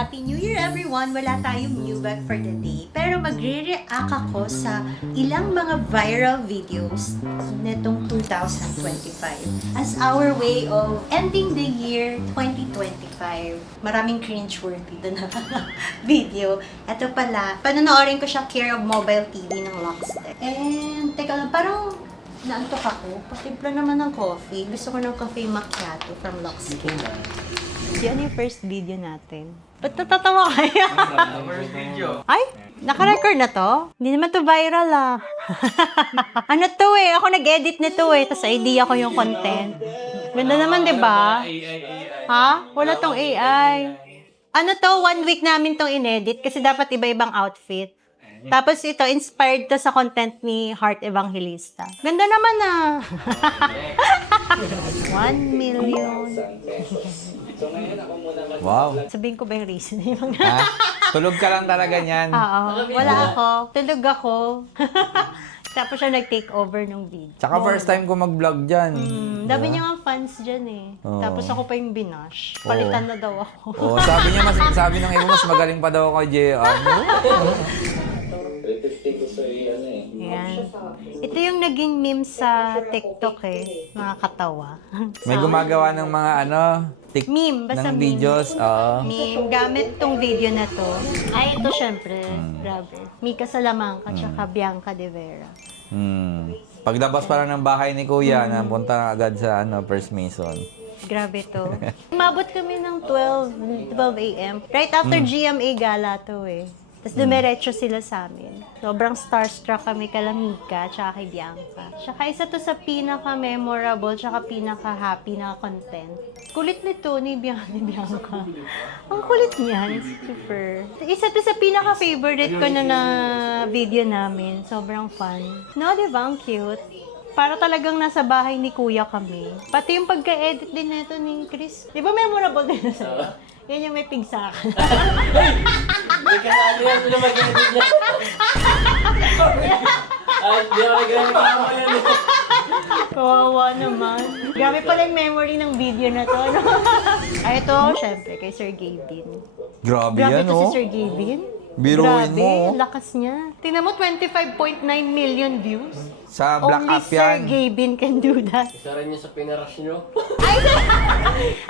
Happy New Year everyone! Wala tayong new bag for the day. Pero magre-react ako sa ilang mga viral videos netong 2025 as our way of ending the year 2025. Maraming cringe-worthy doon na video. Ito pala, panonoorin ko siya Care of Mobile TV ng Lockstep. And teka lang, parang naantok ako. Patimpla naman ng coffee. Gusto ko ng coffee macchiato from Lockstep. Yan yung first video natin. Ba't natatawa kayo? First video. Ay, naka-record na to? Hindi naman to viral ah. Ano to eh? Ako nag-edit nito eh. Tapos idea ko yung content. Ganda naman, di ba? Ha? Wala tong AI. Ano to? 1 week namin tong inedit kasi dapat iba-ibang outfit. Tapos ito, inspired to sa content ni Heart Evangelista. Ganda naman ah. 1 million. Wow. Sabihin ko ba yung reason? Ha? Tulog ka lang talaga niyan. Oo. Wala ako. Tulog ako. Tapos siya nag-take over ng video. Tsaka first time ko mag-vlog dyan. Dami niya nga fans dyan eh. Oo. Tapos ako pa yung binash. Palitan na daw ako. Oo, sabi ng iba mas magaling pa daw ako, JR. Ayan. Ito yung naging meme sa TikTok eh. Mga katawa. May gumagawa ng mga Meme, basta ng meme. videos. Oo. Meme. Gamit tong video na to. Ay, ito syempre. Grabe. Mika Salamanca, tsaka Bianca De Vera. Paglabas pa lang ng bahay ni Kuya, napunta agad sa First Mason. Grabe to. Umabot kami ng 12 a.m. Right after GMA gala to eh. Tapos dumiretso sila sa amin. Sobrang starstruck kami kala Mika tsaka kay Bianca. Tsaka isa to sa pinaka-memorable tsaka pinaka-happy na content. Kulit nito ni Bianca. Ang kulit niya. Super. Isa to sa pinaka-favorite ko na video namin. Sobrang fun. No, di ba? Ang cute. Para talagang nasa bahay ni Kuya kami. Pati yung pagka-edit din nito ni Chris. Di ba memorable din na sa'yo? Yan yung may pigsakan. Hindi ka na ano yan, sila mag-edit niya. Ay, hindi ako nag-reklamo yan. Kawawa naman. Grabe pala yung memory ng video na to. No? Ay, ito, syempre, kay Sir Gavin. Grabe Grabe yan, to si oh. Sir Gavin. Biruin Grabe, mo. lakas niya. Tingnan mo, 25.9 million views. Sa Black Only App Sir yan. Gavin can do that. Isa rin yung sa pinarush nyo. Ay,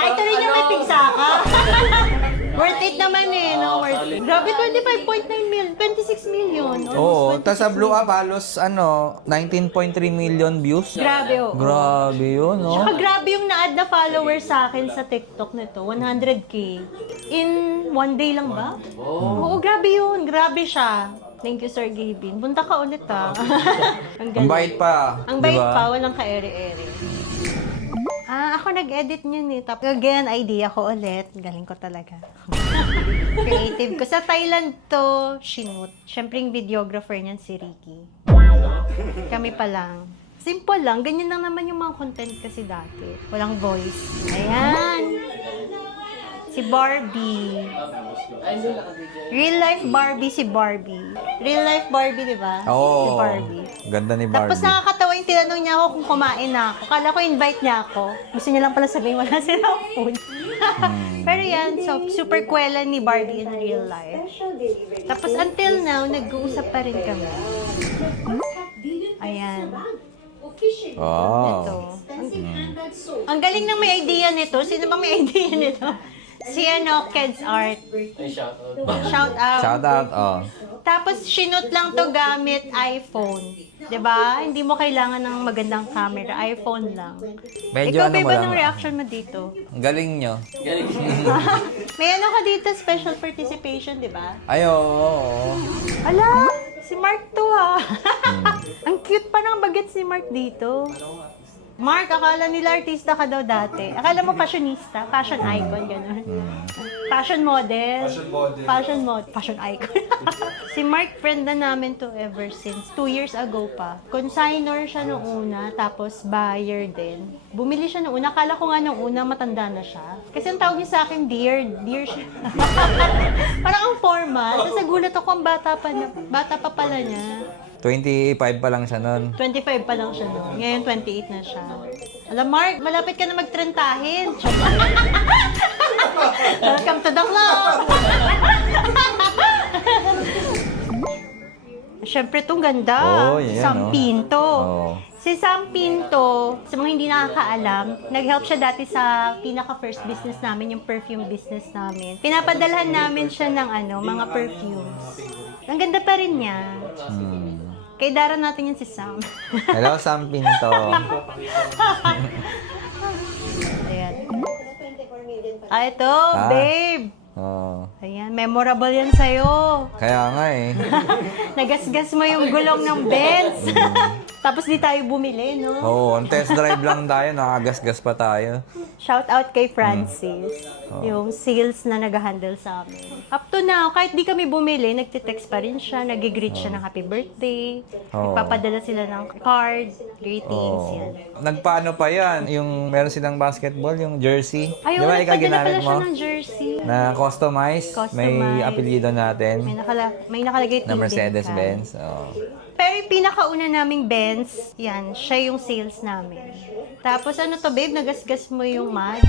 ito rin yung may pigsaka. Worth it naman eh, no? Worth it. Grabe, 25.9 million. 26 million. Oo, Almost tas sa 26 Blue App halos 19.3 million views. Grabe, oo. Grabe yun, no? Tsaka grabe yung na-add na followers sa akin sa TikTok nito. 100K. In 1 day lang ba? Oo, grabe yun. Grabe siya. Thank you, Sir Gavin. Punta ka ulit, ah. Ang Ang galing. bait pa. Ang bait diba? pa, walang ka-ere-ere. Ako nag-edit yun eh. Tapos again, idea ko ulit. Galing ko talaga. Creative ko. Sa Thailand to shoot. Siyempre yung videographer niyan si Ricky. Kami pa lang. Simple lang. Ganyan lang naman yung mga content kasi dati. Walang voice. Ayan. Si Barbie. Real life Barbie si Barbie. Real life Barbie, di ba? Oo. Si Barbie. Ganda ni Barbie. Tapos nakakatawa yung tinanong niya ako kung kumain na ako. Kala ko invite niya ako. Gusto niya lang pala sabihin wala silang food. Pero yan, so super kwela ni Barbie in real life. Tapos until now, nag-uusap pa rin kami. Ayan. Wow. Ito. Ang galing ng may idea nito. Sino ba may idea nito? Si Kids Art. Ay, shoutout. Shout out. Shout out, oh. Tapos, sinut lang to gamit iPhone. 'Di ba? Hindi mo kailangan ng magandang camera. iPhone lang. Medyo Ikaw, ano babe, mo lang. anong reaction mo dito? Ang galing nyo. Galing. May ano ka dito, special participation, 'di ba? Ay, oo. Ala, si Mark to ah. Ang cute pa ng bagets si Mark dito. Mark, akala nila artista ka daw dati. Akala mo fashionista, fashion icon, gano'n. Fashion model. Fashion icon. Si Mark, friend na namin to ever since. 2 years ago pa. Consignor siya nung una, tapos buyer din. Bumili siya nung una. Akala ko nga nung una, matanda na siya. Kasi ang tawag niya sa akin, dear. Dear siya. Parang ang formal. Tapos nagulat ako, ang bata pa pala niya. 25 pa lang siya nun. 25 pa lang siya noon. Ngayon, 28 na siya. Alam, Mark, malapit ka na magtrentahin. Welcome to the club! Syempre, itong ganda. Oh, yan, Sam oh. Pinto. Oh. Si Sam Pinto, sa mga hindi nakakaalam, nag-help siya dati sa pinaka-first business namin, yung perfume business namin. Pinapadalhan namin siya ng mga perfumes. Ang ganda pa rin niya. Kay Dara natin yan si Sam. Hello, Sam Pinto. Ayan. Ito, babe. Oh. Ayan, memorable yan sa'yo. Kaya nga eh. Nagasgas mo yung gulong ng Benz. Tapos di tayo bumili, no? Oo, on test drive lang tayo, nakagasgas pa tayo. Shout out kay Francis, yung sales na nag-handle sa amin. Up to now, kahit di kami bumili, nagtitext pa rin siya, nag-greet siya ng happy birthday, nagpapadala sila ng card, greetings, yan. Nagpaano pa yan? Yung meron silang basketball, yung jersey. Ayun, Di ba ikaw nagpadala ginamit pala siya mo? ng jersey. Na customize, may Customized. apelyido natin. May nakalagay Na team Mercedes-Benz. din ka. Oh. Pero yung pinakauna naming Benz, yan, siya yung sales namin. Tapos ano to, babe, nagasgas mo yung mads.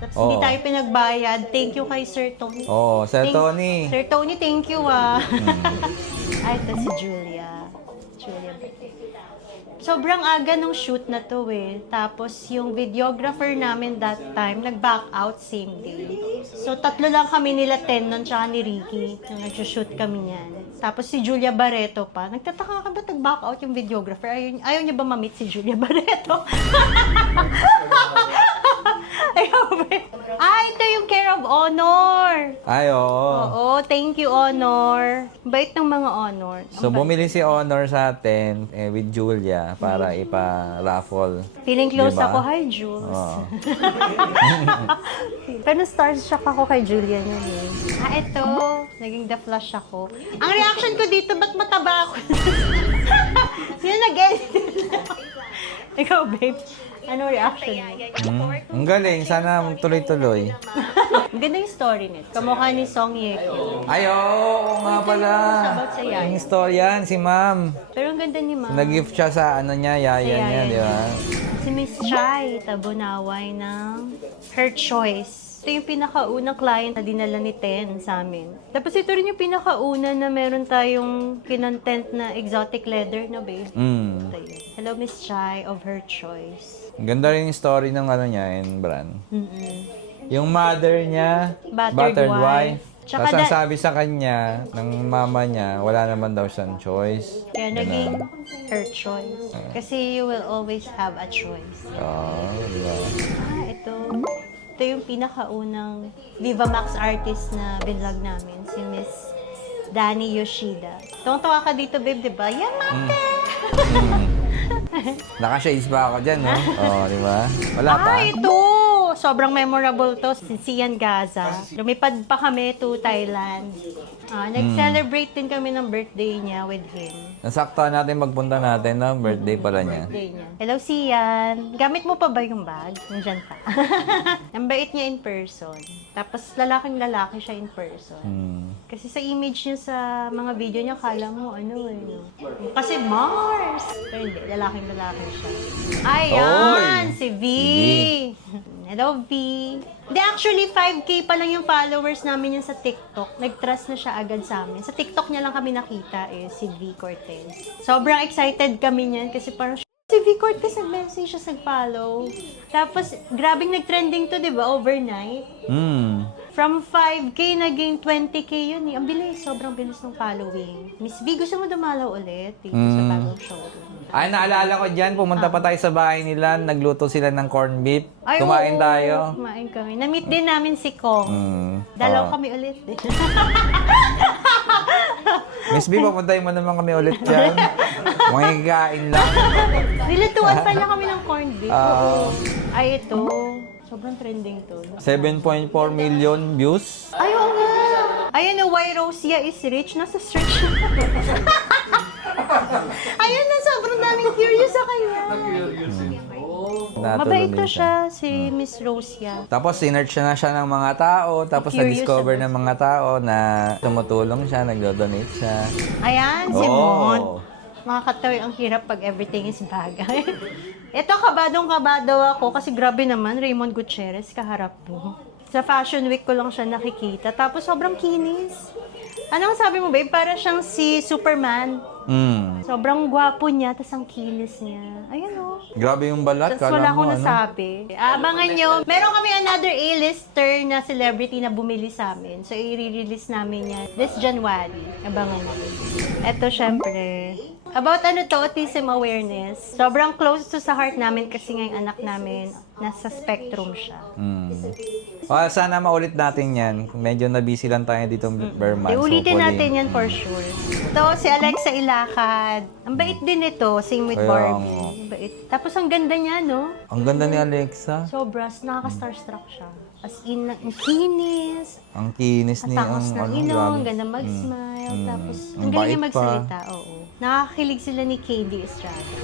Tapos hindi tayo pinagbayad. Thank you kay Sir Tony. Oh, Sir Tony. Sir Tony, thank you Ay, ito si Julia. Sobrang aga nung shoot na to eh. Tapos yung videographer namin that time, nag-back out same day. So tatlo lang kami nila Ten nun, tsaka ni Ricky. Nung nag-shoot kami niyan. Tapos si Julia Barreto pa. Nagtataka ka ba nag-back out yung videographer? Ayaw niya ba ma-meet si Julia Barreto? Ito yung Care of Honor. Ay, oo. Oo, thank you, Honor. Bait ng mga Honor. So, bumili si Honor sa atin with Julia para ipa-raffle. Feeling close Diba? ako. Hi, Jules. Oo. Pero starstruck ako kay Julia niya eh. Ito. Naging the flush ako. Ang reaction ko dito, ba't mataba ako? Sino nag-edit? Ikaw, babe. Ano reaction mo? Ang galing. Sana tuloy-tuloy. Ang ganda yung story nito. Kamukha ni Song Ye Kyo. Ay, oo nga pala. About sa yaya. Yung storyan, si ma'am. Pero ang ganda ni Ma. Nag-gift siya sa yaya niya, di ba? Si Miss Chai, tabunaway ng Her Choice. Ito yung pinakaunang client na dinala ni Ten sa amin. Tapos ito rin yung pinakauna na meron tayong kinontent na exotic leather na babe. Ito yun. Hello, Miss Chai of Her Choice. Ang ganda rin yung story ng niya, yung brand. Yung mother niya, Battered wife. Tsaka Tapos ang sabi sa kanya, ng mama niya, wala naman daw siyang choice. Kaya naging Her Choice. Kasi you will always have a choice. Oo, di ba? Ito. Ito yung pinakaunang Viva Max artist na binlog namin, si Miss Dani Yoshida. Tuwang-tuwa ka dito, babe, di ba? Yan, mate! Naka-shades ba ako dyan, no? Oo, di ba? Wala pa. Ito! Sobrang memorable to, si Sian Gaza. Lumipad pa kami to Thailand. Nag-celebrate din kami ng birthday niya with him. Nasaktuhan natin magpunta natin, no? Birthday pala niya. Birthday niya. Hello, Sian. Gamit mo pa ba yung bag? Nandyan pa. Ang bait niya in person. Tapos lalaking-lalaki siya in person. Kasi sa image niya sa mga video niya, kala mo ano eh. No? Kasi Mars! Pero hindi, lalaking-lalaki siya. Ayan! Oy! Si V! Si Hello, V! Hindi, actually, 5K pa lang yung followers namin yan sa TikTok. Nag-trust na siya agad sa amin. Sa TikTok niya lang kami nakita si V Cortez. Sobrang excited kami niyan kasi parang, si V Cortez nag-message siya, nag-follow. Tapos, grabing nag-trending to, di ba, overnight. From 5K, naging 20K yun eh. Ang bilis, sobrang bilis ng following. Miss V, gusto mo dumalaw ulit dito sa bagong showroom? Ay, naalala ko dyan, pumunta pa tayo sa bahay nila, nagluto sila ng corned beef. Ay, Kumain oo, tayo. Kumain kami. Na-meet din namin si Kong. Dalaw kami ulit. Miss B, papuntahin mo naman kami ulit dyan. Makikikain lang. Nilutuan pa niya kami ng corned beef. Ay, ito. Sobrang trending to. 7.4 million views. Ay, oo nga. Ayan na, why Rosia is rich. Nasa search na. Ayun na, sobrang daming curious sa kanya. Mabait to siya, si Miss Rosia. Tapos, sinearch na siya ng mga tao. Tapos, Curious na-discover about ng mga tao na tumutulong siya, nagdo-donate siya. Ayan, si Mon. Makakatawi ang hirap pag everything is bagay. Ito, kabadong-kabado ako kasi grabe naman, Raymond Gutierrez, kaharap mo. Sa Fashion Week ko lang siya nakikita. Tapos sobrang kinis. Anong sabi mo, babe? Para siyang si Superman. Sobrang gwapo niya, tas ang kinis niya. Ayun o. Grabe yung balat. Tapos Kala wala mo, akong ano? nasabi. Abangan nyo. Meron kami another A-lister na celebrity na bumili sa amin. So, i-release namin yan this January. Abangan nyo. Eto, syempre. About ano to, autism awareness. Sobrang close to sa heart namin kasi nga yung anak namin nasa spectrum siya. Sana maulit natin yan. Medyo na-busy lang tayo dito, Berman. Iulitin natin yan for sure. Ito, si Alexa Ilacad. Ang bait din ito. Same with Kaya Barbie. nga. Ang bait. Tapos ang ganda niya, no? Ang ganda ni Alexa. Sobras, nakaka-starstruck siya. As in, ang kinis, Ang kinis ang ni tangos ng ilong, ang grabe. ganda mag-smile, tapos Ang ang galing niya bait pa. magsalita, oo. Nakakakilig sila ni KD Estrada.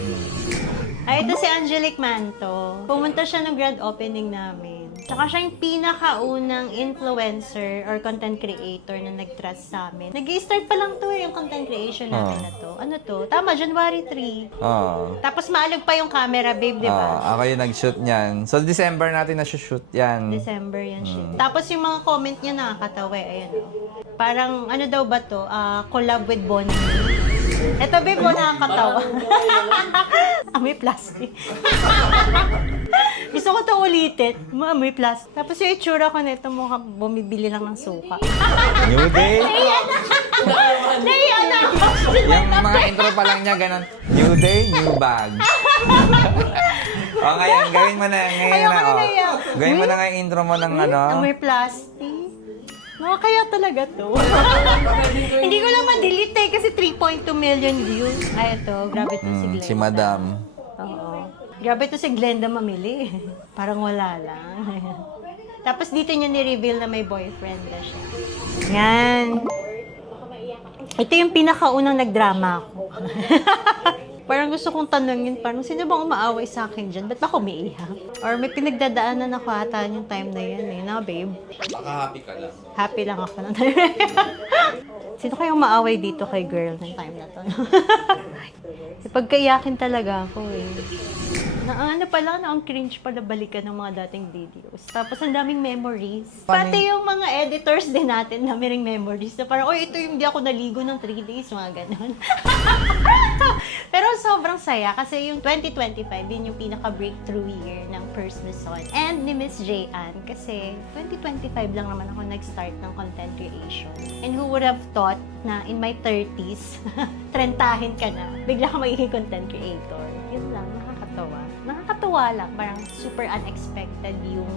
Ay, ito si Angelic Manto. Pumunta siya ng grand opening namin. Tsaka siya yung pinakaunang influencer or content creator na nag-trust sa amin. Nag-i-start pa lang to yung content creation namin na to. Ano to? Tama, January 3. Tapos maalag pa yung camera, babe, di ba? Ako yung nag-shoot niyan. So, December natin na-shoot yan. December yan shit. Tapos yung mga comment niya nakakatawa, ayan o. Parang ano daw ba to? Collab with Bonnie. Eto babe, nakakatawa. Amoy plastic. Gusto ko to ulitin. Amoy plastic. Tapos yung itsura ko nito mukha bumibili lang ng suka. New day. Naiya na ako. Yung mga intro pa lang niya, ganun. New day, new bag. Ngayon, gawin mo na. Ngayon Ayoko na, na naiyak. Gawin mo na nga yung intro mo ng ano. Amoy plastic. Kaya talaga to. Hindi ko lang ma-delete kasi 3.2 million views. Ay, ito. Grabe to si Glenda. Si Madam. Oo. Grabe to si Glenda mamili. Parang wala lang. Tapos dito niya ni-reveal na may boyfriend na siya. Yan. Ito yung pinakaunang nagdrama ako. Parang gusto kong tanungin, parang sino bang umaaway sa akin dyan? Ba't ba ako umiiyak? Or may pinagdadaanan ako ata yung time na yan eh, na babe? Baka happy ka lang. Happy lang ako ng time. Sino kayong maaway dito kay girl ng time na to? Pagkaiyakin talaga ako eh. Ano pala, ang cringe pala balikan ng mga dating videos. Tapos ang daming memories. Pati yung mga editors din natin na may memories. Na parang, ito yung di ako naligo ng 3 days, mga ganun. Pero sobrang saya kasi yung 2025 din yung pinaka-breakthrough year ng First Miss Son and ni Miss J-Ann kasi 2025 lang naman ako nag-start ng content creation. And who would have thought na in my 30s, trentahin ka na, bigla ka magiging content creator. Yun lang, nakakatawa. Nakakatawa lang, parang super unexpected yung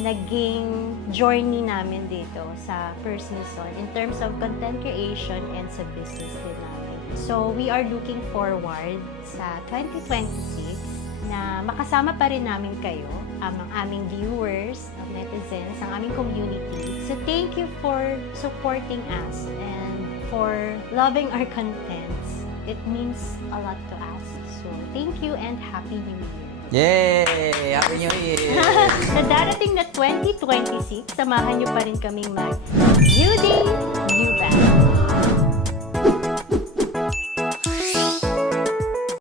naging journey namin dito sa First Miss Son in terms of content creation and sa business din namin. So, we are looking forward sa 2026 na makasama pa rin namin kayo, ang aming viewers, ang netizens, ang aming community. So, thank you for supporting us and for loving our contents. It means a lot to us. So, thank you and Happy New Year! Yay! Happy New Year! Sa darating na 2026, samahan niyo pa rin kaming mag-beauty,